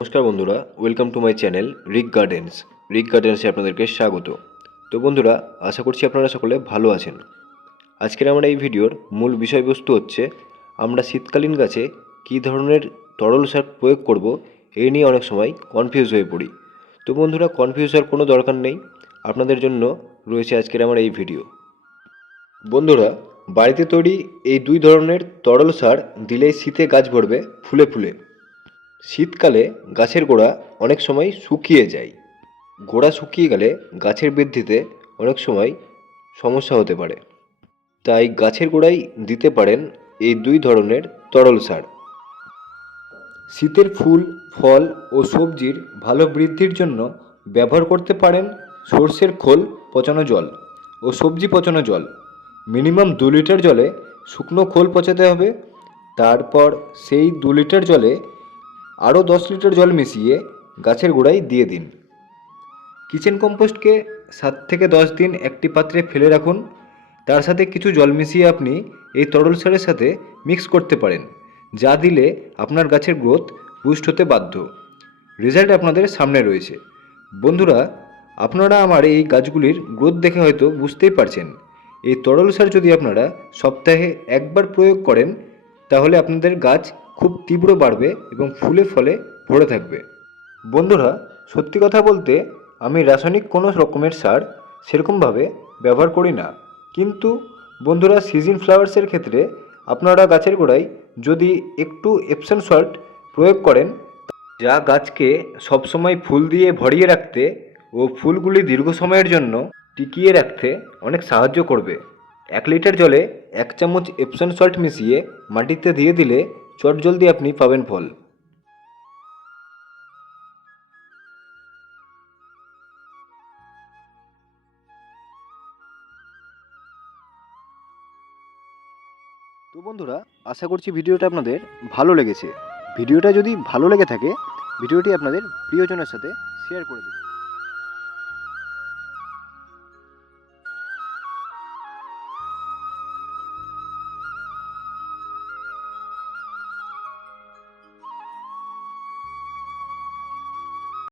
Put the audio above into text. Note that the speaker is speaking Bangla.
নমস্কার বন্ধুরা, ওয়েলকাম টু মাই চ্যানেল রিক গার্ডেন্সে আপনাদেরকে স্বাগত। তো বন্ধুরা, আশা করছি আপনারা সকলে ভালো আছেন। আজকের আমার এই ভিডিওর মূল বিষয়বস্তু হচ্ছে আমরা শীতকালীন গাছে কী ধরনের তরল সার প্রয়োগ করব, এই নিয়ে অনেক সময় কনফিউজ হয়ে পড়ি। তো বন্ধুরা, কনফিউজ হওয়ার কোনো দরকার নেই, আপনাদের জন্য রয়েছে আজকের আমার এই ভিডিও। বন্ধুরা, বাড়িতে তৈরি এই দুই ধরনের তরল সার দিলেই শীতে গাছ ভরবে ফুলে ফুলে। শীতকালে গাছের গোড়া অনেক সময় শুকিয়ে যায়। গোড়া শুকিয়ে গেলে গাছের বৃদ্ধিতে অনেক সময় সমস্যা হতে পারে। তাই গাছের গোড়ায় দিতে পারেন এই দুই ধরনের তরল সার। শীতের ফুল, ফল ও সবজির ভালো বৃদ্ধির জন্য ব্যবহার করতে পারেন সর্ষের খোল পচানো জল ও সবজি পচানো জল। মিনিমাম 2 লিটার জলে শুকনো খোল পচাতে হবে। তারপর সেই 2 লিটার জলে আরও 10 লিটার জল মিশিয়ে গাছের গোড়ায় দিয়ে দিন। কিচেন কম্পোস্টকে 7 থেকে 10 দিন একটি পাত্রে ফেলে রাখুন। তার সাথে কিছু জল মিশিয়ে আপনি এই তরল সারের সাথে মিক্স করতে পারেন, যা দিলে আপনার গাছের গ্রোথ বুস্ট হতে বাধ্য। রেজাল্ট আপনাদের সামনে রয়েছে। বন্ধুরা, আপনারা আমার এই গাছগুলির গ্রোথ দেখে হয়তো বুঝতেই পারছেন। এই তরল সার যদি আপনারা সপ্তাহে একবার প্রয়োগ করেন, তাহলে আপনাদের গাছ খুব তীব্র বাড়বে এবং ফুলে ফলে ভরে থাকবে। বন্ধুরা, সত্যি কথা বলতে আমি রাসায়নিক কোনো রকমের সার সেরকমভাবে ব্যবহার করি না। কিন্তু বন্ধুরা, সিজন ফ্লাওয়ার্সের ক্ষেত্রে আপনারা গাছের গোড়ায় যদি একটু এপসম সল্ট প্রয়োগ করেন, যা গাছকে সবসময় ফুল দিয়ে ভরিয়ে রাখতে ও ফুলগুলি দীর্ঘ সময়ের জন্য টিকিয়ে রাখতে অনেক সাহায্য করবে। 1 লিটার জলে 1 চামচ এপসম সল্ট মিশিয়ে মাটিতে দিয়ে দিলে চটজলদি আপনি পাবেন ফল। তো বন্ধুরা, আশা করছি ভিডিওটা আপনাদের ভালো লেগেছে। ভিডিওটা যদি ভালো লেগে থাকে, ভিডিওটি আপনাদের প্রিয়জনের সাথে শেয়ার করে দেবেন।